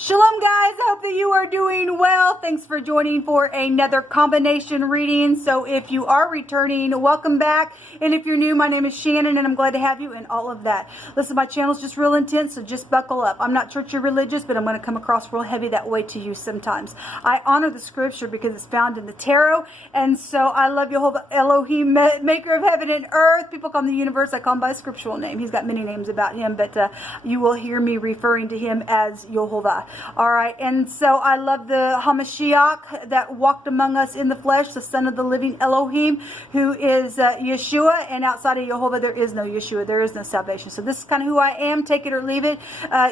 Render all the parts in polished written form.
Shalom guys, I hope that you are doing well. Thanks for joining for another combination reading. So if you are returning, welcome back. And if you're new, my name is Shannon and I'm glad to have you and all of that. Listen, my channel's just real intense, so just buckle up. I'm not church or religious, but I'm going to come across real heavy that way to you sometimes. I honor the scripture because it's found in the tarot. And so I love Jehovah Elohim, maker of heaven and earth. People call him the universe. I call him by a scriptural name. He's got many names about him, but you will hear me referring to him as Jehovah. All right, and so I love the Hamashiach that walked among us in the flesh, the Son of the living Elohim, who is Yeshua, and outside of Jehovah there is no Yeshua, there is no salvation. So this is kind of who I am, take it or leave it.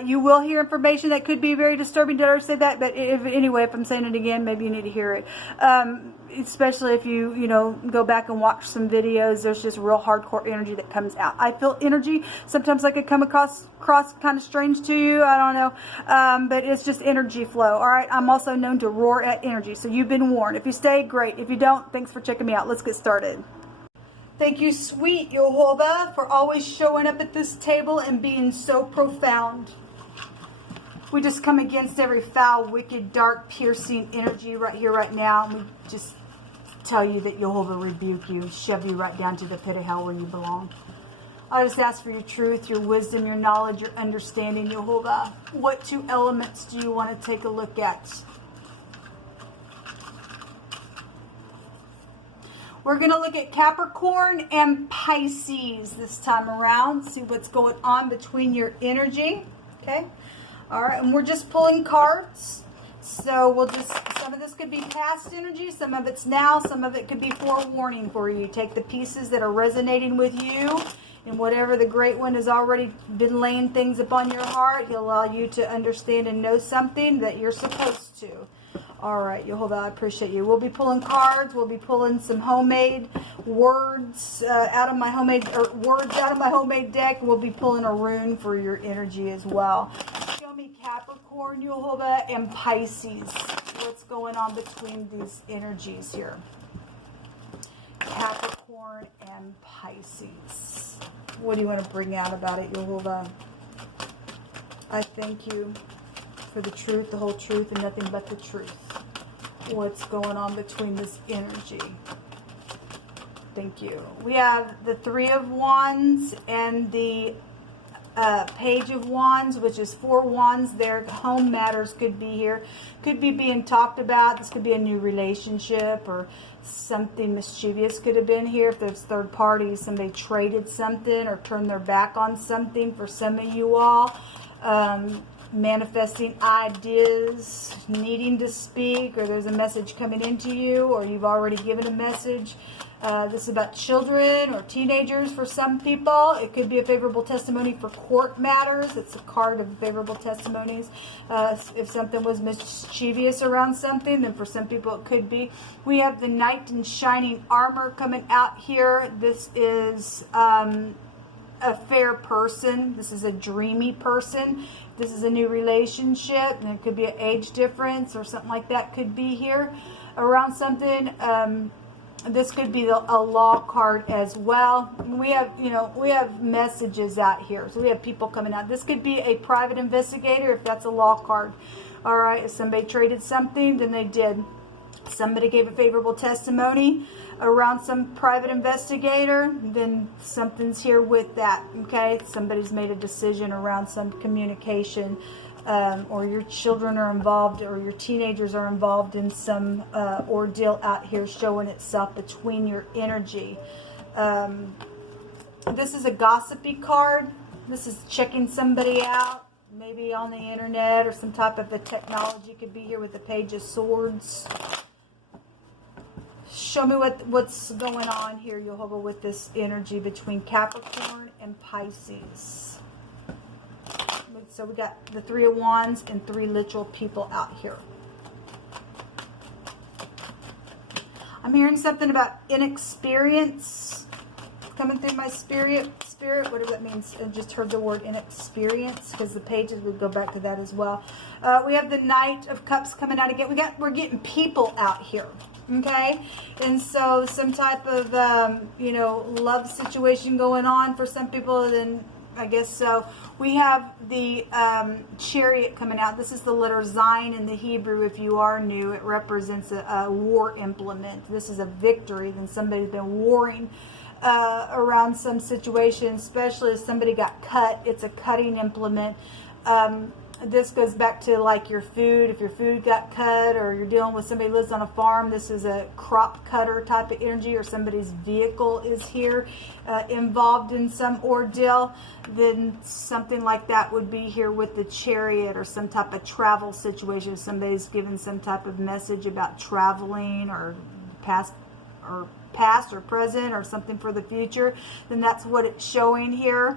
You will hear information that could be very disturbing. Did I ever say that? But anyway, if I'm saying it again, maybe you need to hear it. Especially if you go back and watch some videos, there's just real hardcore energy that comes out. I feel energy. Sometimes I could come across kind of strange to you. I don't know. But it's just energy flow. All right. I'm also known to roar at energy. So you've been warned. If you stay, great. If you don't, thanks for checking me out. Let's get started. Thank you, sweet Jehovah, for always showing up at this table and being so profound. We just come against every foul, wicked, dark, piercing energy right here, right now. And we just tell you that Jehovah rebuke you, shove you right down to the pit of hell where you belong. I just ask for your truth, your wisdom, your knowledge, your understanding, Jehovah. What two elements do you want to take a look at? We're going to look at Capricorn and Pisces this time around. See what's going on between your energy. Okay. All right. And we're just pulling cards. So we'll just, some of this could be past energy, some of it's now, some of it could be forewarning for you. Take the pieces that are resonating with you, and whatever the Great One has already been laying things upon your heart, he'll allow you to understand and know something that you're supposed to. All right, Jehovah, I appreciate you. We'll be pulling cards. We'll be pulling some homemade words out of my homemade deck. We'll be pulling a rune for your energy as well. Show me Capricorn, Jehovah, and Pisces. What's going on between these energies here? Capricorn and Pisces. What do you want to bring out about it, Jehovah? I thank you for the truth, the whole truth, and nothing but the truth. What's going on between this energy? Thank you. We have the Three of Wands and the Page of Wands, which is 4 wands there. Home matters could be here. Could be being talked about. This could be a new relationship, or something mischievous could have been here. If there's third parties, somebody traded something or turned their back on something for some of you all. Manifesting ideas, needing to speak, or there's a message coming into you, or you've already given a message. This is about children or teenagers for some people. It could be a favorable testimony for court matters. It's a card of favorable testimonies. If something was mischievous around something, then for some people it could be. We have the knight in shining armor coming out here. This is a fair person. This is a dreamy person. This is a new relationship, and it could be an age difference or something like that could be here around something. This could be a law card as well. We have messages out here. So we have people coming out. This could be a private investigator if that's a law card. All right, if somebody traded something, then they did. Somebody gave a favorable testimony around some private investigator, then something's here with that. Okay, somebody's made a decision around some communication, or your children are involved, or your teenagers are involved in some ordeal out here showing itself between your energy. This is a gossipy card. This is checking somebody out, maybe on the internet, or some type of a technology could be here with the Page of Swords. Show me what's going on here, Jehovah, with this energy between Capricorn and Pisces. So we got the Three of Wands and 3 literal people out here. I'm hearing something about inexperience coming through my spirit, whatever that means. I just heard the word inexperience, because the pages would go back to that as well. We have the Knight of Cups coming out again. We're getting people out here. Okay, and so some type of love situation going on for some people. Then I guess so. We have the chariot coming out. This is the letter Zion in the Hebrew. If you are new, it represents a war implement. This is a victory. Then somebody's been warring around some situation, especially if somebody got cut. It's a cutting implement. This goes back to like your food. If your food got cut, or you're dealing with somebody who lives on a farm, this is a crop cutter type of energy, or somebody's vehicle is here involved in some ordeal. Then something like that would be here with the chariot, or some type of travel situation. Somebody's given some type of message about traveling, or past or present, or something for the future. Then that's what it's showing here.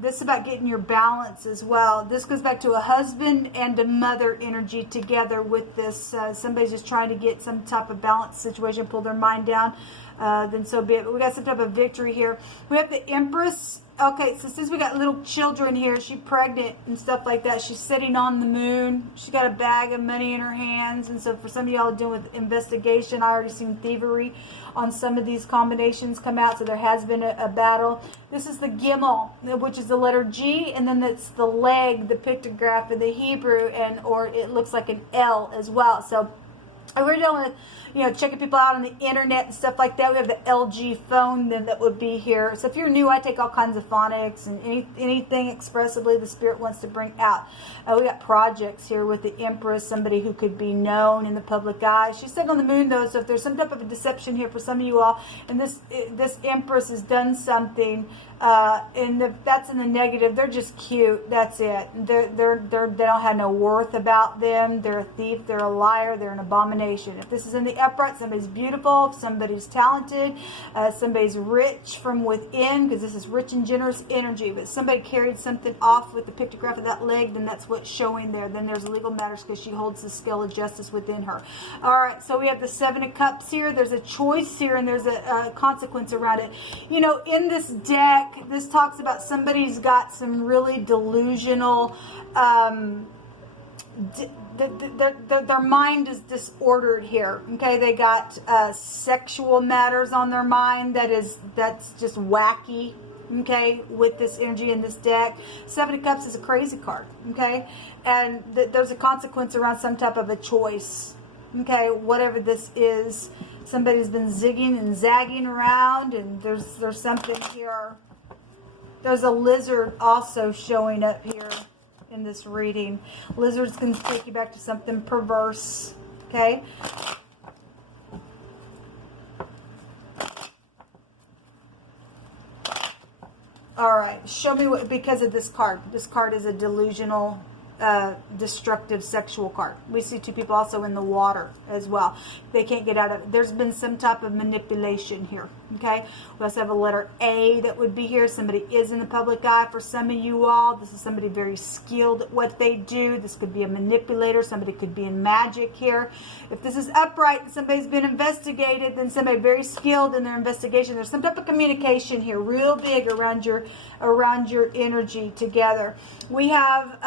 This is about getting your balance as well. This goes back to a husband and a mother energy together with this. Somebody's just trying to get some type of balance situation, pull their mind down. Then so be it. But we got some type of victory here. We have the Empress. Okay, so since we got little children here, she's pregnant and stuff like that. She's sitting on the moon. She got a bag of money in her hands. And so for some of y'all dealing with investigation, I already seen thievery on some of these combinations come out. So there has been a battle. This is the Gimel, which is the letter G. And then it's the leg, the pictograph in the Hebrew. Or it looks like an L as well. So we're dealing with, checking people out on the internet and stuff like that. We have the LG phone then that would be here. So if you're new, I take all kinds of phonics and anything expressively the Spirit wants to bring out. We got projects here with the Empress, somebody who could be known in the public eye. She's sitting on the moon though, so if there's some type of a deception here for some of you all, and this Empress has done something, that's in the negative. They're just cute. That's it. They don't have no worth about them. They're a thief. They're a liar. They're an abomination. If this is in the upright, somebody's beautiful. Somebody's talented. Somebody's rich from within, because this is rich and generous energy. But somebody carried something off with the pictograph of that leg, then that's what's showing there. Then there's legal matters because she holds the scale of justice within her. All right. So we have the Seven of Cups here. There's a choice here, and there's a consequence around it. In this deck, this talks about somebody's got some really delusional, their mind is disordered here. Okay, they got sexual matters on their mind that's just wacky. Okay, with this energy in this deck. Seven of Cups is a crazy card. Okay, and there's a consequence around some type of a choice. Okay, whatever this is. Somebody's been zigging and zagging around, and there's something here. There's a lizard also showing up here in this reading. Lizards can take you back to something perverse. Okay. All right. Show me what, because of this card. This card is a delusional, destructive sexual card. We see two people also in the water as well. They can't get out of it. There's been some type of manipulation here. Okay. We also have a letter A that would be here. Somebody is in the public eye. For some of you all, this is somebody very skilled at what they do. This could be a manipulator. Somebody could be in magic here. If this is upright and somebody's been investigated, then somebody very skilled in their investigation. There's some type of communication here, real big around your energy together. We have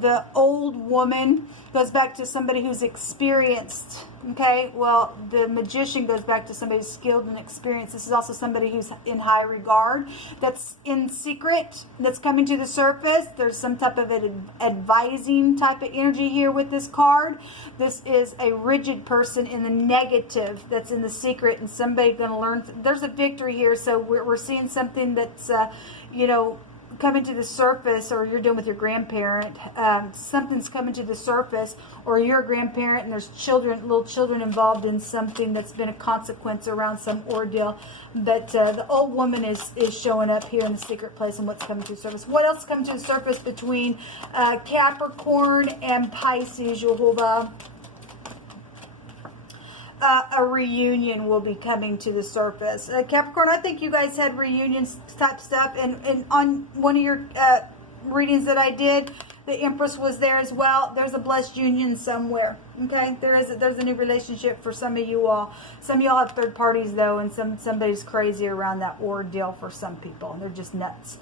the old woman goes back to somebody who's experienced. Okay, well, the magician goes back to somebody who's skilled and experienced. This is also somebody who's in high regard, that's in secret, that's coming to the surface. There's some type of an advising type of energy here with this card. This is a rigid person in the negative that's in the secret, and somebody's going to learn. There's a victory here, so we're seeing something that's, coming to the surface, or you're dealing with your grandparent, something's coming to the surface, or you're a grandparent and there's little children involved in something that's been a consequence around some ordeal. But the old woman is showing up here in the secret place, and what's coming to the surface. What else is coming to the surface between Capricorn and Pisces, YHVH'S? A reunion will be coming to the surface. Capricorn, I think you guys had reunions type stuff, and on one of your readings that I did, the Empress was there as well. There's a blessed union somewhere. Okay, there's a new relationship for some of you all. Some of y'all have third parties though, and somebody's crazy around that ordeal for some people. They're just nuts.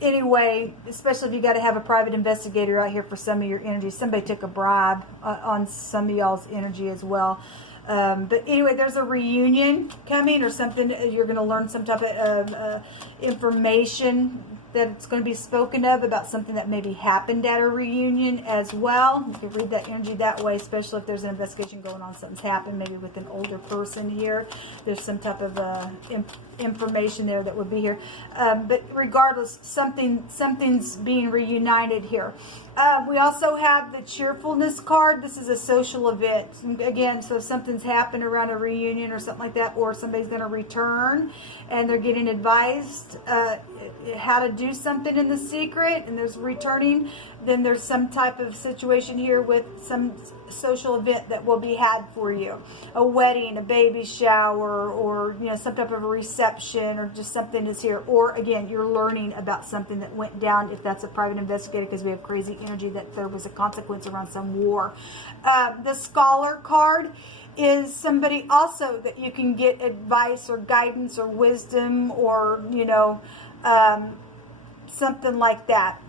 Anyway, especially if you got to have a private investigator out here for some of your energy. Somebody took a bribe on some of y'all's energy as well. But anyway, there's a reunion coming or something. You're going to learn some type of information that it's going to be spoken of about something that maybe happened at a reunion as well. You can read that energy that way, especially if there's an investigation going on. Something's happened maybe with an older person here. There's some type of information there that would be here. But regardless, something's being reunited here. We also have the cheerfulness card. This is a social event. Again, so if something's happened around a reunion or something like that, or somebody's going to return and they're getting advised how to do something in the secret and there's returning, then there's some type of situation here with some social event that will be had for you. A wedding, a baby shower, or some type of a reception, or just something is here. Or again, you're learning about something that went down if that's a private investigator, because we have crazy energy that there was a consequence around some war. The scholar card is somebody also that you can get advice or guidance or wisdom or something like that.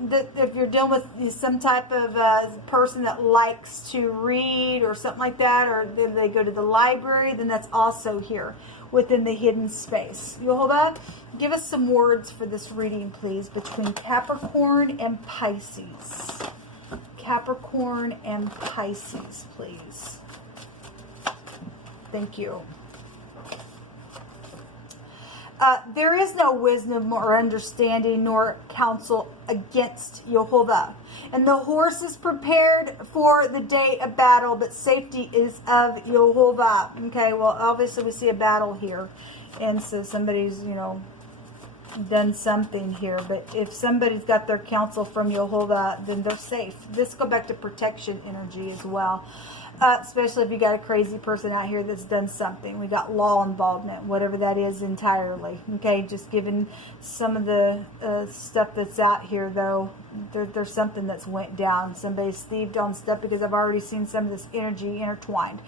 If you're dealing with some type of person that likes to read or something like that, or if they go to the library, then that's also here within the hidden space. Yehovah, give us some words for this reading, please, between Capricorn and Pisces. Capricorn and Pisces, please. Thank you. There is no wisdom or understanding nor counsel against Yehovah. And the horse is prepared for the day of battle, but safety is of Yehovah. Okay, well, obviously we see a battle here. And so somebody's, done something here. But if somebody's got their counsel from Yehovah, then they're safe. This go back to protection energy as well. Especially if you got a crazy person out here that's done something. We got law involvement, whatever that is entirely. Okay, just given some of the stuff that's out here, though, there's something that's went down. Somebody's thieved on stuff, because I've already seen some of this energy intertwined.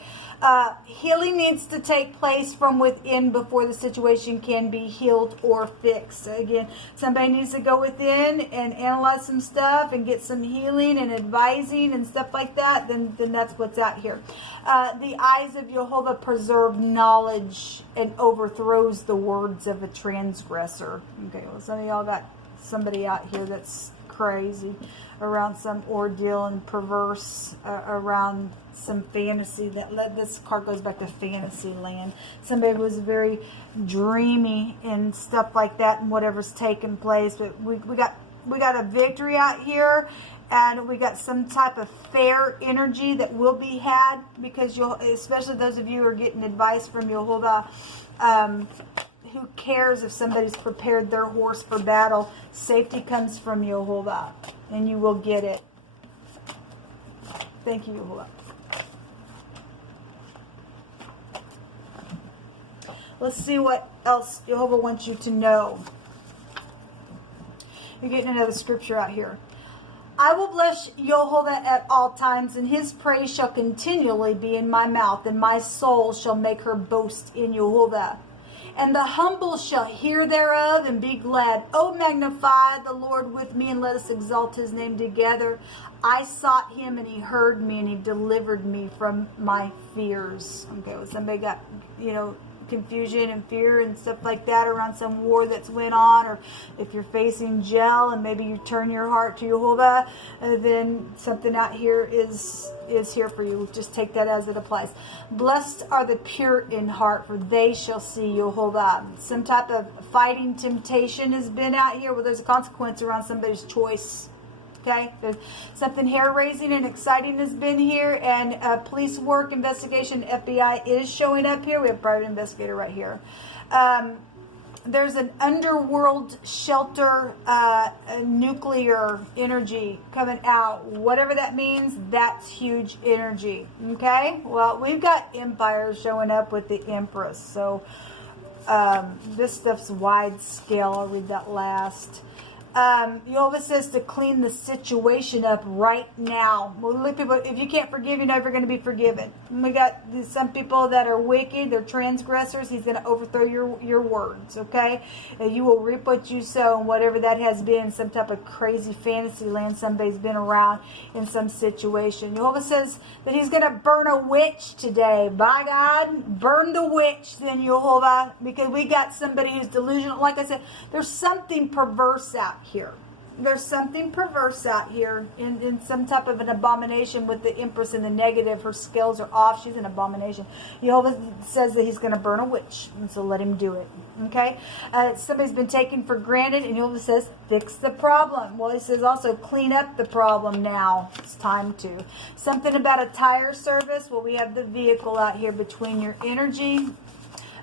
Healing needs to take place from within before the situation can be healed or fixed. So again, somebody needs to go within and analyze some stuff and get some healing and advising and stuff like that. Then that's what's out here. The eyes of Yehovah preserve knowledge and overthrows the words of a transgressor. Okay, well, some of y'all got somebody out here that's crazy around some ordeal and perverse around some fantasy. This card goes back to fantasy land. Somebody was very dreamy and stuff like that, and whatever's taking place. But we got a victory out here. And we got some type of fair energy that will be had, because especially those of you who are getting advice from Yehovah, who cares if somebody's prepared their horse for battle? Safety comes from Yehovah, and you will get it. Thank you, Yehovah. Let's see what else Yehovah wants you to know. You're getting another scripture out here. I will bless Yehovah at all times, and his praise shall continually be in my mouth, and my soul shall make her boast in Yehovah. And the humble shall hear thereof and be glad. Oh, magnify the Lord with me, and let us exalt his name together. I sought him, and he heard me, and he delivered me from my fears. Okay, well, somebody got, confusion and fear and stuff like that around some war that's went on, or if you're facing jail and maybe you turn your heart to Yehovah, then something out here is here for you. Just take that as it applies. Blessed are the pure in heart, for they shall see Yehovah. Some type of fighting temptation has been out here. Well, there's a consequence around somebody's choice. Okay, there's something hair-raising and exciting has been here, and police work, investigation, FBI is showing up here. We have a private investigator right here. There's an underworld shelter, nuclear energy coming out. Whatever that means, that's huge energy. Okay, well, we've got empires showing up with the Empress, so this stuff's wide scale. I'll read that last. Jehovah says to clean the situation up right now. Well, people, if you can't forgive, you're never going to be forgiven. And we got some people that are wicked, they're transgressors. He's going to overthrow your words, okay? And you will reap what you sow, and whatever that has been, some type of crazy fantasy land somebody's been around in some situation. Jehovah says that he's going to burn a witch today. By God, burn the witch then, Jehovah, because we got somebody who's delusional. Like I said, there's something perverse out here. There's something perverse out here in some type of an abomination with the Empress in the negative. Her scales are off. She's an abomination. Jehovah says that he's going to burn a witch, and so let him do it. Okay? Somebody's been taken for granted, and Jehovah says, fix the problem. Well, he says also clean up the problem now. It's time to. Something about a tire service. Well, we have the vehicle out here between your energy,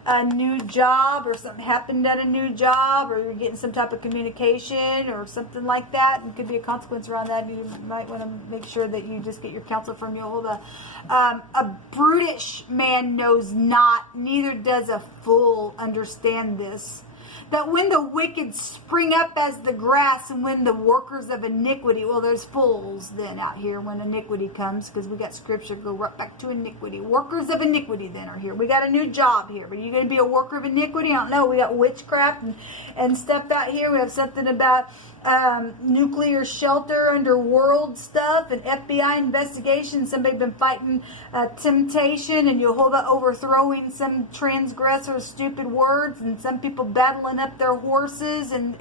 a new job, or something happened at a new job, or you're getting some type of communication or something like that. It could be a consequence around that. You might want to make sure that you just get your counsel from Jehovah. A brutish man knows not, neither does a fool understand this, that when the wicked spring up as the grass, and when the workers of iniquity, well, there's fools then out here when iniquity comes, because we got scripture go right back to iniquity. Workers of iniquity then are here. We got a new job here, but are you going to be a worker of iniquity? I don't know. We got witchcraft and stuff out here. We have something about nuclear shelter, underworld stuff, and FBI investigation. Somebody been fighting temptation, and Jehovah overthrowing some transgressors' stupid words, and some people battling up their horses, and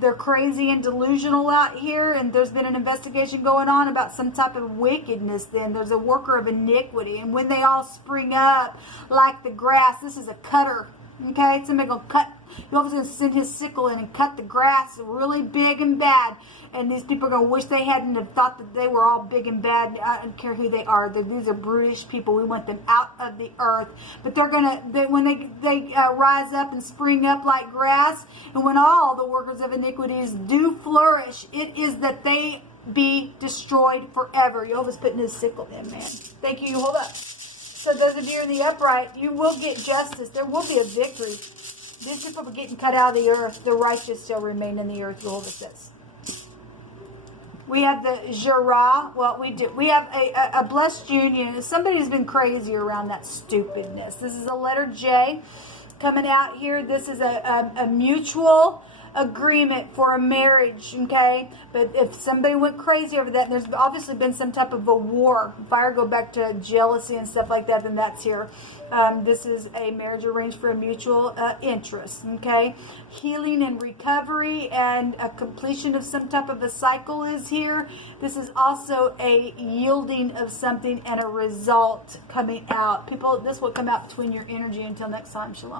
they're crazy and delusional out here. And there's been an investigation going on about some type of wickedness. Then there's a worker of iniquity, and when they all spring up like the grass, this is a cutter. Okay, somebody gonna cut. Jehovah's gonna send his sickle in and cut the grass really big and bad. And these people are gonna wish they hadn't have thought that they were all big and bad. I don't care who they are. These are brutish people. We want them out of the earth. But when they rise up and spring up like grass, and when all the workers of iniquities do flourish, it is that they be destroyed forever. Jehovah's putting his sickle in, man. Thank you, Jehovah. So those of you in the upright, you will get justice. There will be a victory. These people are getting cut out of the earth. The righteous shall remain in the earth, Jehovah says. We have the Jirah. Well, we do. We have a blessed union. Somebody's been crazy around that stupidness. This is a letter J coming out here. This is a mutual agreement for a marriage, okay? But if somebody went crazy over that, and there's obviously been some type of a war, if I go back to jealousy and stuff like that, then that's here. This is a marriage arranged for a mutual interest, okay? Healing and recovery and a completion of some type of a cycle is here. This is also a yielding of something and a result coming out. People, this will come out between your energy. Until next time, shalom.